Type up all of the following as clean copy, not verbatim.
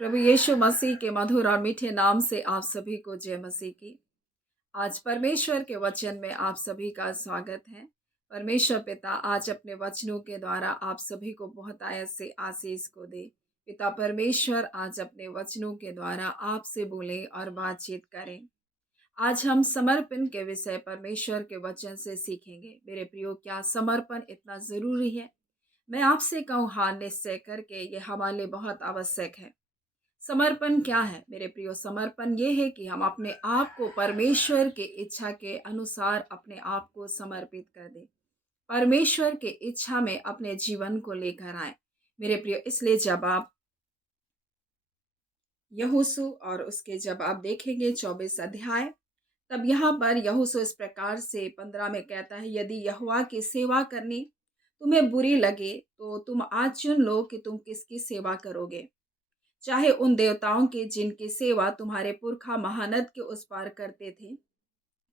प्रभु यीशु मसीह के मधुर और मीठे नाम से आप सभी को जय मसीह की। आज परमेश्वर के वचन में आप सभी का स्वागत है। परमेश्वर पिता आज अपने वचनों के द्वारा आप सभी को बहुत आयत से आशीष को दे। पिता परमेश्वर आज अपने वचनों के द्वारा आपसे बोले और बातचीत करें। आज हम समर्पण के विषय परमेश्वर के वचन से सीखेंगे। मेरे प्रियो, क्या समर्पण इतना जरूरी है? मैं आपसे कहूँ, हाँ, निश्चय करके ये हमारे लिए बहुत आवश्यक है। समर्पण क्या है मेरे प्रियो? समर्पण ये है कि हम अपने आप को परमेश्वर के इच्छा के अनुसार अपने आप को समर्पित कर दें, परमेश्वर के इच्छा में अपने जीवन को लेकर आए। मेरे प्रियो, इसलिए जब आप यहोशू और उसके जब आप देखेंगे 24 अध्याय, तब यहाँ पर यहोशू इस प्रकार से 15 में कहता है, यदि यहोवा की सेवा करनी तुम्हें बुरी लगे तो तुम आज चुन लो कि तुम किसकी सेवा करोगे, चाहे उन देवताओं की जिनकी सेवा तुम्हारे पुरखा महानद के उस पार करते थे,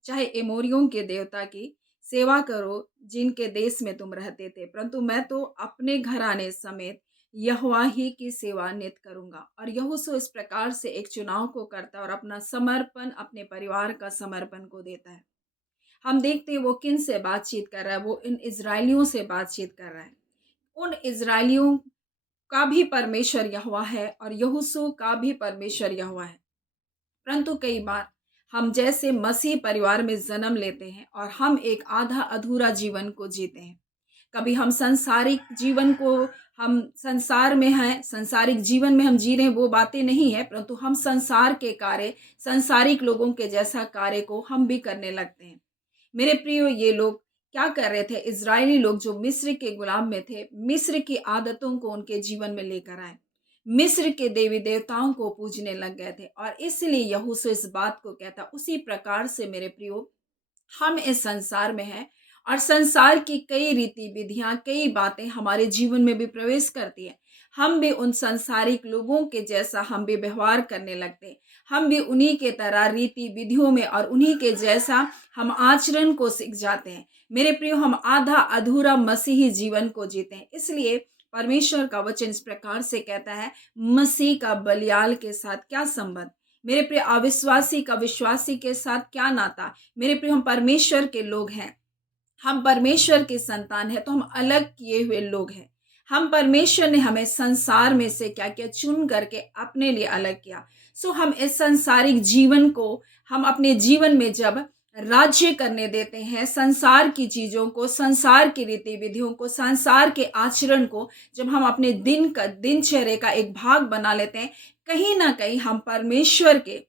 चाहे एमोरियों के देवता की सेवा करो जिनके देश में तुम रहते थे, परंतु मैं तो अपने घराने समेत यहोवा ही की सेवा नित करूंगा। और यहोशू इस प्रकार से एक चुनाव को करता है और अपना समर्पण अपने परिवार का समर्पण को देता है। हम देखते हैं वो किन से बातचीत कर रहा है, वो इन इजरायलियों से बातचीत कर रहा है। उन इजरायलियों का भी परमेश्वर यहोवा है और यहोशू का भी परमेश्वर यहोवा है। परंतु कई बार हम जैसे मसीह परिवार में जन्म लेते हैं और हम एक आधा अधूरा जीवन को जीते हैं। कभी हम संसारिक जीवन को, हम संसार में हैं, संसारिक जीवन में हम जी रहे हैं, वो बातें नहीं है, परंतु हम संसार के कार्य, संसारिक लोगों के जैसा कार्य को हम भी करने लगते हैं। मेरे प्रियो, ये लोग क्या कर रहे थे? इजरायली लोग जो मिस्र के गुलाम में थे, मिस्र की आदतों को उनके जीवन में लेकर आए, मिस्र के देवी देवताओं को पूजने लग गए थे। और इसलिए यहोशू इस बात को कहता, उसी प्रकार से मेरे प्रियो, हम इस संसार में हैं और संसार की कई रीति विधियां, कई बातें हमारे जीवन में भी प्रवेश करती है। हम भी उन संसारिक लोगों के जैसा हम भी व्यवहार करने लगते हैं। हम भी उन्हीं के तरह रीति विधियों में और उन्हीं के जैसा हम आचरण को सीख जाते हैं। मेरे प्रियो, हम आधा अधूरा मसीही जीवन को जीते हैं। इसलिए परमेश्वर का वचन इस प्रकार से कहता है, मसीह का बलियाल के साथ क्या संबंध? मेरे प्रिय, अविश्वासी का विश्वासी के साथ क्या नाता? मेरे प्रिय, हम परमेश्वर के लोग हैं, हम परमेश्वर के संतान हैं, तो हम अलग किए हुए लोग हैं। हम परमेश्वर ने हमें संसार में से क्या क्या चुन करके अपने लिए अलग किया। सो हम इस संसारिक जीवन को हम अपने जीवन में जब राज्य करने देते हैं, संसार की चीजों को, संसार की रीति विधियों को, संसार के आचरण को जब हम अपने दिनचर्या का एक भाग बना लेते हैं, कहीं ना कहीं हम परमेश्वर के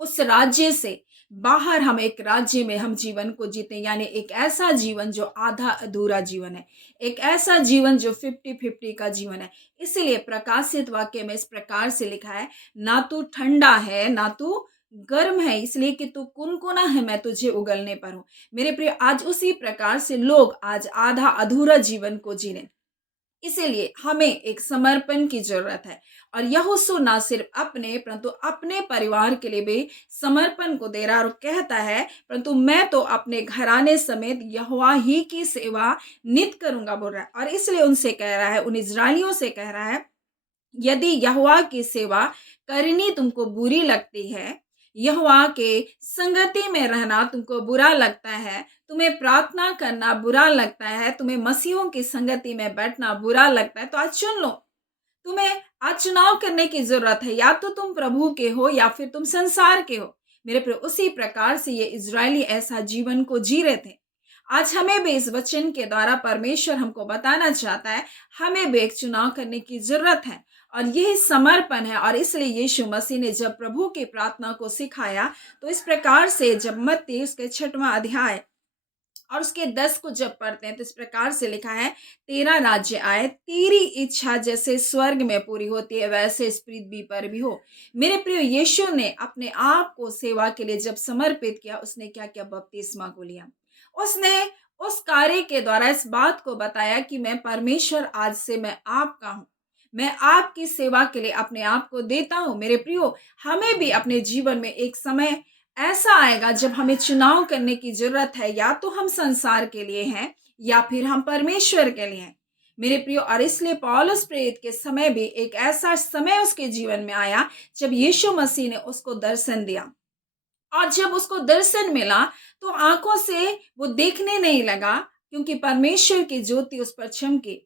उस राज्य से बाहर हम एक राज्य में हम जीवन को जीते, यानी एक ऐसा जीवन जो आधा अधूरा जीवन है, एक ऐसा जीवन जो 50-50 का जीवन है। इसलिए प्रकाशित वाक्य में इस प्रकार से लिखा है, ना तू ठंडा है ना तू गर्म है, इसलिए कि तू कुनकुना है, मैं तुझे उगलने पर हूं। मेरे प्रिय, आज उसी प्रकार से लोग आज आधा अधूरा जीवन को जी रहे। इसीलिए हमें एक समर्पण की जरूरत है। और यहोशू ना सिर्फ अपने परंतु अपने परिवार के लिए भी समर्पण को दे रहा है और कहता है, परंतु मैं तो अपने घराने समेत यहोवा ही की सेवा नित करूंगा, बोल रहा है। और इसलिए उनसे कह रहा है, उन इजरायलियों से कह रहा है, यदि यहोवा की सेवा करनी तुमको बुरी लगती है, यहोवा के संगति में रहना तुमको बुरा लगता है, तुम्हें प्रार्थना करना बुरा लगता है, तुम्हें मसीहों की संगति में बैठना बुरा लगता है, तो आज चुन लो। तुम्हें आज चुनाव करने की जरूरत है, या तो तुम प्रभु के हो या फिर तुम संसार के हो। मेरे प्रिय, उसी प्रकार से ये इजरायली ऐसा जीवन को जी रहे थे। आज हमें भी इस वचन के द्वारा परमेश्वर हमको बताना चाहता है, हमें भी एक चुनाव करने की जरूरत है और यही समर्पण है। और इसलिए यीशु मसीह ने जब प्रभु की प्रार्थना को सिखाया, तो इस प्रकार से जब मत्ती उसके 6वां अध्याय और उसके 10 को जब पढ़ते हैं, तो इस प्रकार से लिखा है, तेरा राज्य आए, तेरी इच्छा जैसे स्वर्ग में पूरी होती है वैसे इस पृथ्वी पर भी हो। मेरे प्रिय, यीशु ने अपने आप को सेवा के लिए जब समर्पित किया, उसने क्या किया? बपतिस्मा को लिया। उसने उस कार्य के द्वारा इस बात को बताया कि मैं परमेश्वर, आज से मैं आपका हूं, मैं आपकी सेवा के लिए अपने आप को देता हूं। मेरे प्रियो, हमें भी अपने जीवन में एक समय ऐसा आएगा जब हमें चुनाव करने की जरूरत है, या तो हम संसार के लिए हैं या फिर हम परमेश्वर के लिए हैं। मेरे प्रियो, और इसलिए पौलुस प्रेरित के समय भी एक ऐसा समय उसके जीवन में आया जब यीशु मसीह ने उसको दर्शन दिया। और जब उसको दर्शन मिला तो आंखों से वो देखने नहीं लगा, क्योंकि परमेश्वर की ज्योति उस पर चमकी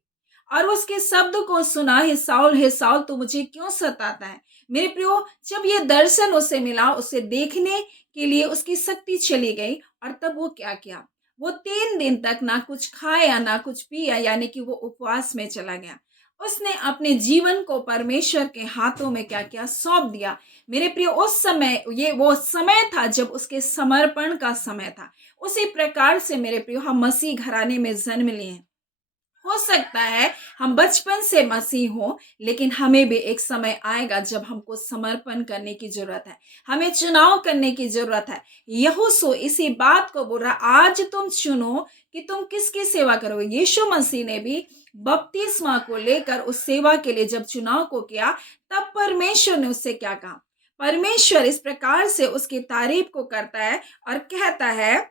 और उसके शब्द को सुना, हे साउल तू मुझे क्यों सताता है। मेरे प्रियो, जब ये दर्शन उसे मिला, उसे देखने के लिए उसकी शक्ति चली गई। और तब वो क्या किया, वो 3 दिन तक ना कुछ खाया ना कुछ पिया, यानी कि वो उपवास में चला गया। उसने अपने जीवन को परमेश्वर के हाथों में क्या किया, सौंप दिया। मेरे प्रिय, उस समय ये वो समय था जब उसके समर्पण का समय था। उसी प्रकार से मेरे प्रिय, हम मसीह घराने में जन्म लिए हैं। हो सकता है हम बचपन से मसीह हो, लेकिन हमें भी एक समय आएगा जब हमको समर्पण करने की जरूरत है, हमें चुनाव करने की जरूरत है। यहोशू इसी बात को बोल रहा, आज तुम चुनो कि तुम किसकी सेवा करोगे। यीशु मसीह ने भी बपतिस्मा को लेकर उस सेवा के लिए जब चुनाव को किया, तब परमेश्वर ने उससे क्या कहा। परमेश्वर इस प्रकार से उसकी तारीफ को करता है और कहता है,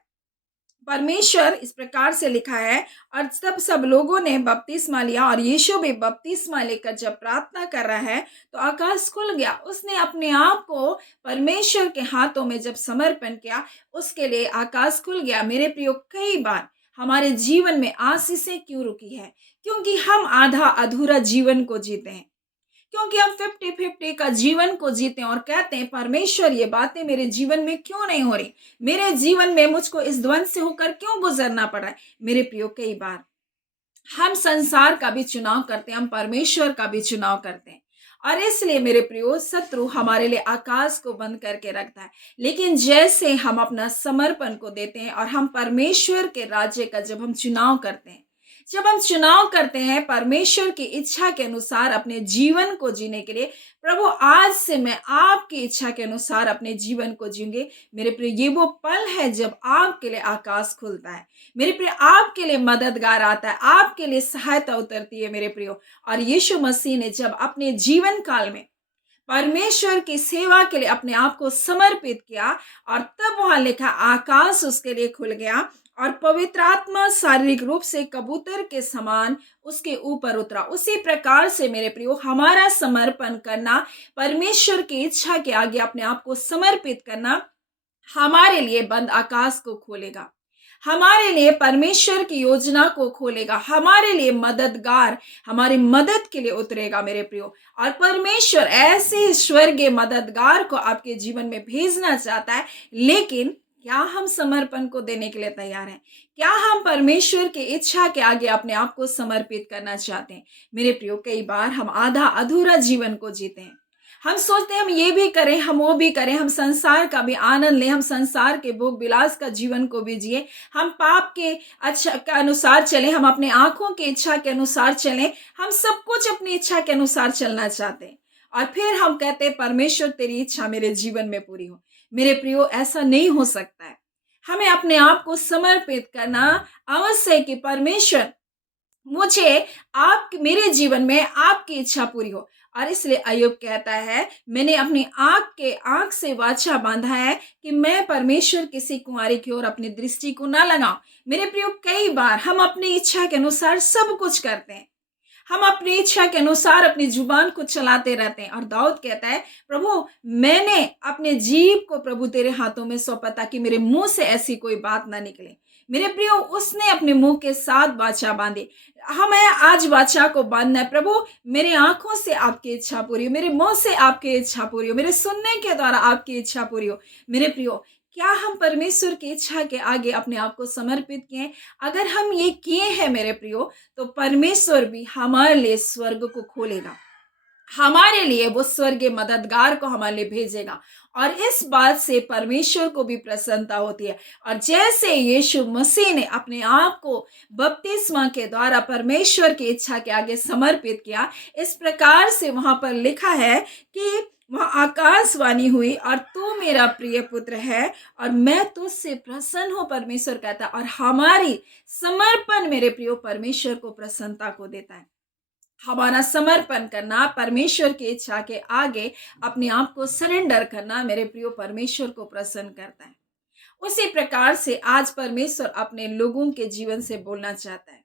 परमेश्वर इस प्रकार से लिखा है, और तब सब लोगों ने बपतिस्मा लिया, और यीशु भी बपतिस्मा लेकर जब प्रार्थना कर रहा है तो आकाश खुल गया। उसने अपने आप को परमेश्वर के हाथों में जब समर्पण किया, उसके लिए आकाश खुल गया। मेरे प्रियो, कई बार हमारे जीवन में आशीषें क्यों रुकी है, क्योंकि हम आधा अधूरा जीवन को जीते हैं, क्योंकि हम 50-50 का जीवन को जीते हैं और कहते हैं, परमेश्वर ये बातें मेरे जीवन में क्यों नहीं हो रही, मेरे जीवन में मुझको इस द्वंद से होकर क्यों गुजरना पड़ रहा है। मेरे प्रियो, कई बार हम संसार का भी चुनाव करते हैं, हम परमेश्वर का भी चुनाव करते हैं, और इसलिए मेरे प्रियो, शत्रु हमारे लिए आकाश को बंद करके रखता है। लेकिन जैसे हम अपना समर्पण को देते हैं और हम परमेश्वर के राज्य का जब हम चुनाव करते हैं, जब हम चुनाव करते हैं परमेश्वर की इच्छा के अनुसार अपने जीवन को जीने के लिए, प्रभु आज से मैं आपकी इच्छा के अनुसार अपने जीवन को जीऊंगे। मेरे प्रिय, ये वो पल है जब आपके लिए आकाश खुलता है। मेरे प्रिय, आपके लिए मददगार आता है, आपके लिए सहायता उतरती है मेरे प्रियो। और यीशु मसीह ने जब अपने जीवन काल में परमेश्वर की सेवा के लिए अपने आप को समर्पित किया, और तब वहां लिखा, आकाश उसके लिए खुल गया और पवित्र आत्मा शारीरिक रूप से कबूतर के समान उसके ऊपर उतरा। उसी प्रकार से मेरे प्रियो, हमारा समर्पण करना, परमेश्वर की इच्छा के आगे अपने आप को समर्पित करना, हमारे लिए बंद आकाश को खोलेगा, हमारे लिए परमेश्वर की योजना को खोलेगा, हमारे लिए मददगार हमारी मदद के लिए उतरेगा मेरे प्रियो। और परमेश्वर ऐसे स्वर्गीय मददगार को आपके जीवन में भेजना चाहता है, लेकिन क्या हम समर्पण को देने के लिए तैयार हैं? क्या हम परमेश्वर की इच्छा के आगे अपने आप को समर्पित करना चाहते हैं? मेरे प्रियो, कई बार हम आधा अधूरा जीवन को जीते हैं। हम सोचते हैं हम ये भी करें, हम वो भी करें, हम संसार का भी आनंद लें, हम संसार के भोग विलास का जीवन को भी जिए, हम पाप के अच्छा के अनुसार चलें, हम अपने आंखों की इच्छा के अनुसार चलें, हम सब कुछ अपनी इच्छा के अनुसार चलना चाहते हैं, और फिर हम कहते हैं, परमेश्वर तेरी इच्छा मेरे जीवन में पूरी हो। मेरे प्रियो, ऐसा नहीं हो सकता है। हमें अपने आप को समर्पित करना अवश्य है कि परमेश्वर, मुझे आप मेरे जीवन में आपकी इच्छा पूरी हो। और इसलिए अय्यूब कहता है, मैंने अपनी आंख से वाचा बांधा है कि मैं परमेश्वर किसी कुंवारी की ओर अपनी दृष्टि को ना लगाऊं। मेरे प्रियो, कई बार हम अपनी इच्छा के अनुसार सब कुछ करते हैं, हम अपनी इच्छा के अनुसार अपनी जुबान को चलाते रहते हैं। और दाऊद कहता है, प्रभु मैंने अपने जीभ को प्रभु तेरे हाथों में सौंपा, ताकि मेरे मुंह से ऐसी कोई बात ना निकले। मेरे प्रियो, उसने अपने मुंह के साथ वाचा बांधी। हमें आज वाचा को बांधना है, प्रभु मेरी आंखों से आपकी इच्छा पूरी हो, मेरे मुंह से आपकी इच्छा पूरी हो, मेरे सुनने के द्वारा आपकी इच्छा पूरी हो। मेरे प्रियो, क्या हम परमेश्वर की इच्छा के आगे अपने आप को समर्पित किए? अगर हम ये किए हैं मेरे प्रियो, तो परमेश्वर भी हमारे लिए स्वर्ग को खोलेगा, हमारे लिए वो स्वर्गीय मददगार को हमारे लिए भेजेगा, और इस बात से परमेश्वर को भी प्रसन्नता होती है। और जैसे यीशु मसीह ने अपने आप को बपतिस्मा के द्वारा परमेश्वर की इच्छा के आगे समर्पित किया, इस प्रकार से वहां पर लिखा है कि वहां आकाशवाणी हुई, और तू मेरा प्रिय पुत्र है और मैं तुझसे प्रसन्न हूं, परमेश्वर कहता है। और हमारी समर्पण मेरे प्रियो परमेश्वर को प्रसन्नता को देता है। हमारा समर्पण करना, परमेश्वर की इच्छा के आगे अपने आप को सरेंडर करना, मेरे प्रियो परमेश्वर को प्रसन्न करता है। उसी प्रकार से आज परमेश्वर अपने लोगों के जीवन से बोलना चाहता है।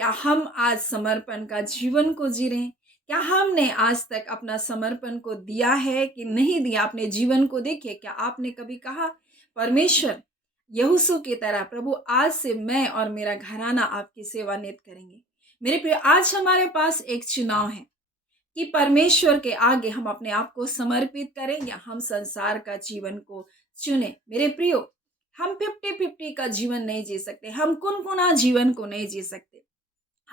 क्या हम आज समर्पण का जीवन को जी रहे हैं? क्या हमने आज तक अपना समर्पण को दिया है कि नहीं दिया? अपने जीवन को देखिए, क्या आपने कभी कहा, परमेश्वर, यहोशू की तरह, प्रभु आज से मैं और मेरा घराना आपकी सेवा नित करेंगे। मेरे प्रिय, आज हमारे पास एक चुनाव है कि परमेश्वर के आगे हम अपने आप को समर्पित करें या हम संसार का जीवन को चुने। मेरे प्रियो, हम 50-50 का जीवन नहीं जी सकते, हम कुनकुना जीवन को नहीं जी सकते,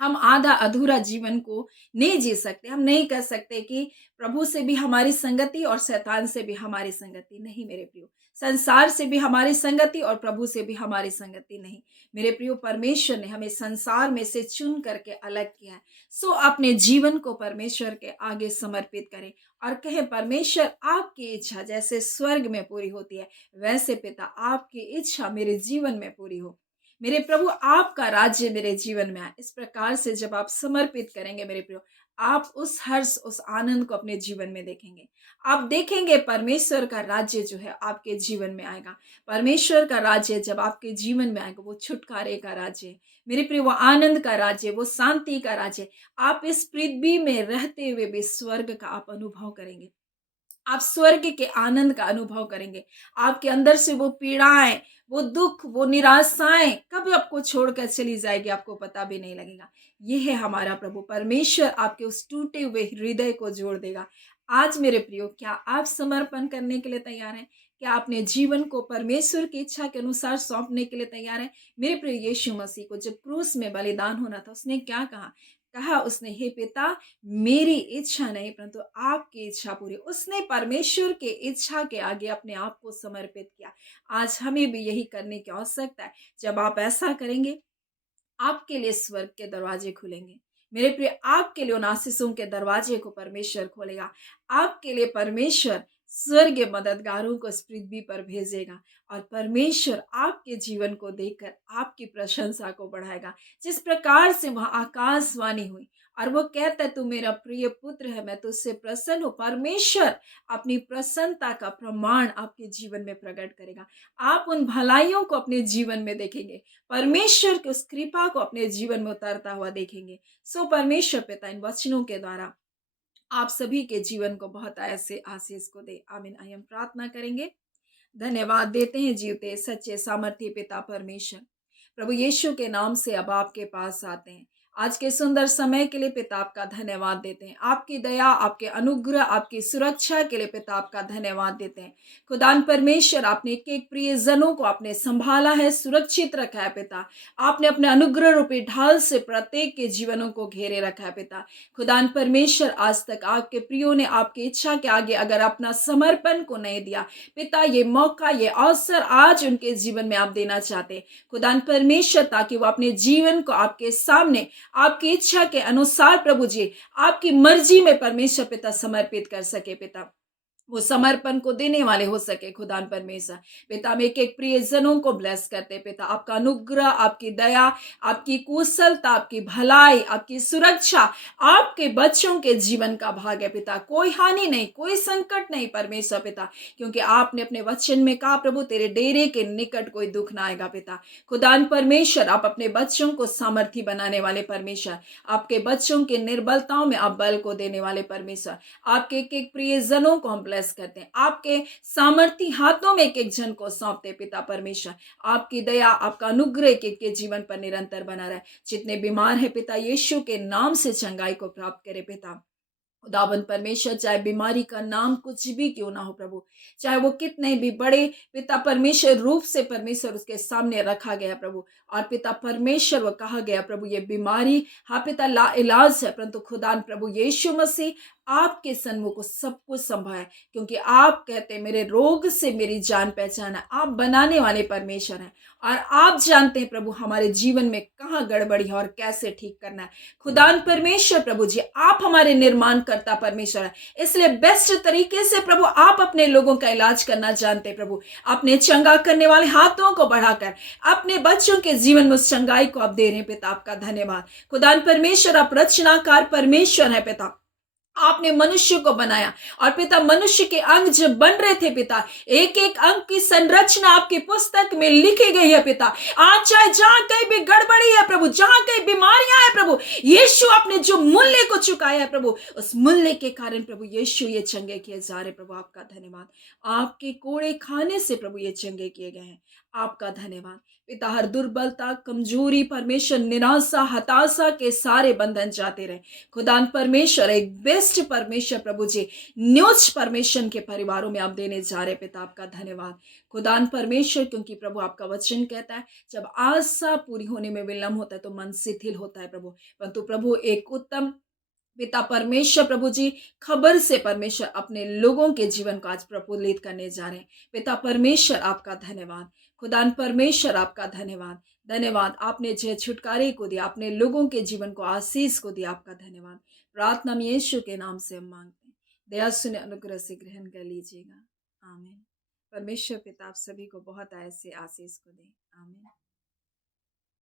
हम आधा अधूरा जीवन को नहीं जी सकते। हम नहीं कह सकते कि प्रभु से भी हमारी संगति और शैतान से भी हमारी संगति नहीं। मेरे प्रियो, संसार से भी हमारी संगति और प्रभु से भी हमारी संगति नहीं। मेरे प्रियो, परमेश्वर ने हमें संसार में से चुन करके अलग किया है। सो अपने जीवन को परमेश्वर के आगे समर्पित करें और कहें, परमेश्वर, आपकी इच्छा जैसे स्वर्ग में पूरी होती है, वैसे पिता आपकी इच्छा मेरे जीवन में पूरी हो। मेरे प्रभु, आपका राज्य मेरे जीवन में आए। इस प्रकार से जब आप समर्पित करेंगे मेरे प्रियो, आप उस हर्ष, उस आनंद को अपने जीवन में देखेंगे। आप देखेंगे परमेश्वर का राज्य जो है आपके जीवन में आएगा। परमेश्वर का राज्य जब आपके जीवन में आएगा, वो छुटकारे का राज्य है। मेरे प्रियो, वो आनंद का राज्य, वो शांति का राज्य है। आप इस पृथ्वी में रहते हुए भी स्वर्ग का आप अनुभव करेंगे। आप स्वर्ग के आनंद का अनुभव करेंगे। आपके अंदर से वो पीड़ाएं, वो दुख, वो निराशाएं कब आपको छोड़कर चली जाएगी, आपको पता भी नहीं लगेगा। ये है हमारा प्रभु परमेश्वर, आपके उस टूटे हुए हृदय को जोड़ देगा। आज मेरे प्रियो, क्या आप समर्पण करने के लिए तैयार हैं? क्या अपने जीवन को परमेश्वर की इच्छा के अनुसार सौंपने के लिए तैयार हैं? मेरे प्रिय, यीशु मसीह को जब क्रूस में बलिदान होना था, उसने क्या कहा? कहा उसने, हे पिता, मेरी इच्छा नहीं परंतु आपकी इच्छा पूरी। उसने परमेश्वर की इच्छा के आगे अपने आप को समर्पित किया। आज हमें भी यही करने की आवश्यकता है। जब आप ऐसा करेंगे, आपके लिए स्वर्ग के दरवाजे खुलेंगे। मेरे प्रिय, आपके लिए उन आशीषों के दरवाजे को परमेश्वर खोलेगा। आपके लिए परमेश्वर स्वर्गीय मददगारों को इस पृथ्वी पर भेजेगा और परमेश्वर आपके जीवन को देखकर आपकी प्रशंसा को बढ़ाएगा। जिस प्रकार से वहां आकाशवाणी हुई और वो कहता है, तू मेरा प्रिय पुत्र है, मैं तुझसे प्रसन्न हूं। परमेश्वर अपनी प्रसन्नता का प्रमाण आपके जीवन में प्रकट करेगा। आप उन भलाइयों को अपने जीवन में देखेंगे, परमेश्वर की उस कृपा को अपने जीवन में उतारता हुआ देखेंगे। सो परमेश्वर पिता इन वचनों के द्वारा आप सभी के जीवन को बहुत ऐसे आशीष को दे। आमीन। आइए हम प्रार्थना करेंगे। धन्यवाद देते हैं जीवते सच्चे सामर्थ्य पिता परमेश्वर, प्रभु यीशु के नाम से अब आपके पास आते हैं। आज के सुंदर समय के लिए पिता आपका धन्यवाद देते हैं। आपकी दया, आपके अनुग्रह, आपकी सुरक्षा के लिए पिता आपका धन्यवाद देते हैं। खुदान परमेश्वर, आपने एक एक प्रियजनों को आपने संभाला है, सुरक्षित रखा है पिता। आपने अपने अनुग्रह रूपी ढाल से प्रत्येक के जीवनों को घेरे रखा है पिता। खुदान परमेश्वर, आज तक आपके प्रियो ने आपकी इच्छा के आगे अगर अपना समर्पण को नहीं दिया पिता, ये मौका, ये अवसर आज उनके जीवन में आप देना चाहते खुदान परमेश्वर, ताकि वो अपने जीवन को आपके सामने आपकी इच्छा के अनुसार प्रभु जी आपकी मर्जी में परमेश्वर पिता समर्पित कर सके पिता। वो समर्पण को देने वाले हो सके खुदान परमेश्वर पिता। में एक एक प्रियजनों को ब्लेस करते पिता। आपका अनुग्रह, आपकी दया, आपकी कुशलता, आपकी भलाई, आपकी सुरक्षा आपके बच्चों के जीवन का भाग है पिता। कोई हानि नहीं, कोई संकट नहीं परमेश्वर पिता, क्योंकि आपने अपने वचन में कहा प्रभु, तेरे डेरे के निकट कोई दुख ना आएगा पिता। खुदान परमेश्वर, आप अपने बच्चों को सामर्थी बनाने वाले परमेश्वर, आपके बच्चों के निर्बलताओं में आप बल को देने वाले परमेश्वर, आपके एक एक प्रियजनों को हम ब्लेस करते हैं। आपके सामर्थी हाथों में एक एक जन को सौंपते पिता परमेश्वर। आपकी दया, आपका अनुग्रह एक एक के जीवन पर निरंतर बना रहे। जितने बीमार है पिता, यीशु के नाम से चंगाई को प्राप्त करे पिता। खुदावन परमेश्वर, चाहे बीमारी का नाम कुछ भी क्यों ना हो प्रभु, चाहे वो कितने भी बड़े पिता परमेश्वर रूप से परमेश्वर उसके सामने रखा गया प्रभु, और पिता परमेश्वर वो कहा गया प्रभु, ये बीमारी हाँ पिता ला इलाज है, परंतु खुदान प्रभु यीशु मसीह आपके सन्मुख सब कुछ संभव है, क्योंकि आप कहते हैं मेरे रोग से मेरी जान पहचान है। आप बनाने वाले परमेश्वर हैं और आप जानते हैं प्रभु हमारे जीवन में कहाँ गड़बड़ी है और कैसे ठीक करना है। खुदान परमेश्वर प्रभु जी, आप हमारे निर्माण करता परमेश्वर है, इसलिए बेस्ट तरीके से प्रभु आप अपने लोगों का इलाज करना जानते हैं प्रभु। अपने चंगा करने वाले हाथों को बढ़ाकर अपने बच्चों के जीवन में उस चंगाई को आप दे रहे हैं पिता। आपका धन्यवाद खुदान परमेश्वर। आप रचनाकार परमेश्वर है पिता। आपने मनुष्य को बनाया और पिता मनुष्य के अंग जब बन रहे थे पिता, एक एक अंग की संरचना आपकी पुस्तक में लिखी गई है पिता। आज चाहे जहां कहीं भी गड़बड़ी है प्रभु, जहां कहीं बीमारियां है प्रभु, यीशु आपने जो मूल्य को चुकाया है प्रभु, उस मूल्य के कारण प्रभु यीशु ये चंगे किए जा रहे प्रभु। आपका धन्यवाद। आपके कोड़े खाने से प्रभु ये चंगे किए गए हैं। आपका धन्यवाद पिता। हर दुर्बलता, कमजोरी परमेश्वर, निराशा, हताशा के सारे बंधन जाते रहे खुदान परमेश्वर। एक बेस्ट परमेश्वर प्रभु जी, न्यूज परमेश्वर के परिवारों में आप देने जा रहे पिता। आपका धन्यवाद खुदान परमेश्वर, क्योंकि प्रभु आपका वचन कहता है जब आशा पूरी होने में विलंब होता है तो मन शिथिल होता है प्रभु, परंतु प्रभु एक उत्तम पिता परमेश्वर प्रभु जी, खबर से परमेश्वर अपने लोगों के जीवन को आज प्रफुल्लित करने जा रहे हैं पिता परमेश्वर। आपका धन्यवाद खुदान परमेश्वर। आपका धन्यवाद। धन्यवाद आपने जय छुटकारे को दिया, अपने लोगों के जीवन को आशीष को दिया। आपका धन्यवाद। प्रार्थना में यीशु के नाम से हम मांगते हैं, दया सुने अनुग्रह से ग्रहण कर लीजिएगा। आमीन। परमेश्वर पिता आप सभी को बहुत ऐसे आशीष को दे। आमीन।